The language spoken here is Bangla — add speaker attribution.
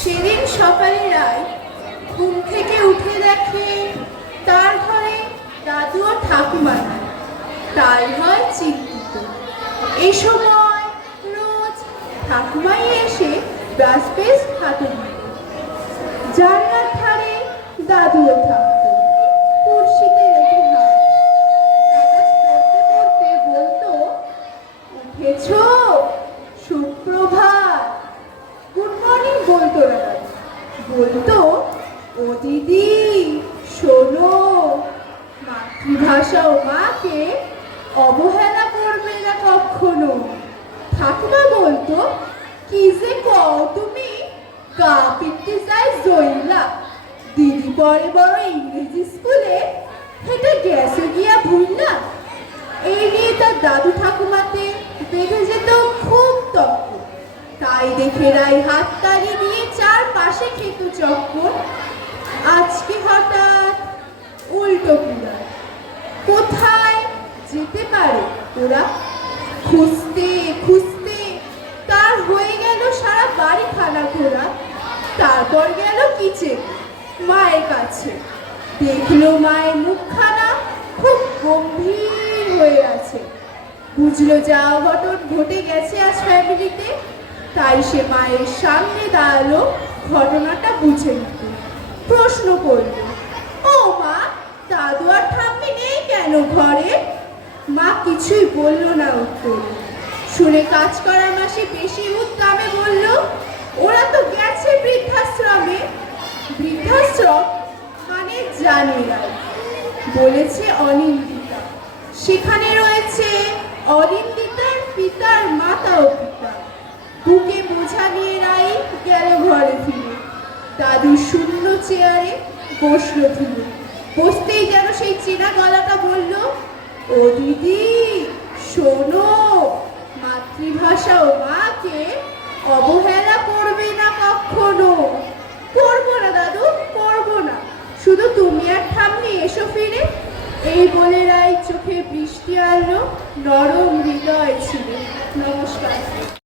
Speaker 1: সেদিন সকালে রায় ঘুম থেকে উঠে দেখে, তার ঘরে দাদু ও ঠাকুমা তাই হয় চিন্তিত। এ সময় রোজ ঠাকুমাই এসে ব্রাশ পেস্ট হাতে যার বলতো, ও দিদি, শোনো, মাতৃভাষা ও মাকে অবহেলা করবে না কখনো? ঠাকুমা বলতো, কি যে কও তুমি, গা পিটতে যায় জইলা দিদি পরে বড় ইংরেজি স্কুলে হেঁটে গেছে গিয়া ভুললা এই নিয়ে তার দাদু ঠাকুমাতে বেঁধে যেত খুব তক্ক। তাই দেখে রাই হাত তালি দিয়ে পাশে খেত চক্কর। আজকে হঠাৎ উল্টো পুরা কোথায় যেতে পারে ওরা? খুঁজতে খুঁজতে। তার হয়ে গেল সারা বাড়ি খানা ঘোরা। তারপর গেল কিচে, মায়ের কাছে। দেখল মায়ের মুখখানা খুব গম্ভীর হয়ে আছে। বুঝলো যা অঘটন ঘটে গেছে আজ ফ্যামিলিতে তাই সে মায়ের সামনে দাঁড়াল। ঘটনাটা বুঝে নিতে। প্রশ্ন করল, ও মা, দাদু আর ঠাম্মি নেই কেন ঘরে? মা কিছুই বলল না উত্তরে। শুনে কাজ করার মাসে বেশি উদ্দামে বলল, ওরা তো গেছে বৃদ্ধাশ্রমে। বৃদ্ধাশ্রম? মানে জানে না। বলেছে অনিন্দিতা। সেখানে রয়েছে অনিন্দিতার পিতার মাতা ও পিতা। বুকে বোঝা নিয়ে রাই গেল ঘরে ফিরে। দাদু শূন্য চেয়ারে বসল ফিরে বসতেই যেন সেই চেনা গলাটা বলল, ও দিদি, শোনো, মাতৃভাষা ও মাকে অবহেলা করবে না কখনো? করব না দাদু, করব না। শুধু তুমি আর ঠাম্মি এসো ফিরে। এই বলে রায় চোখে বৃষ্টি আনলো, নরম হৃদয় ছিল। নমস্কার।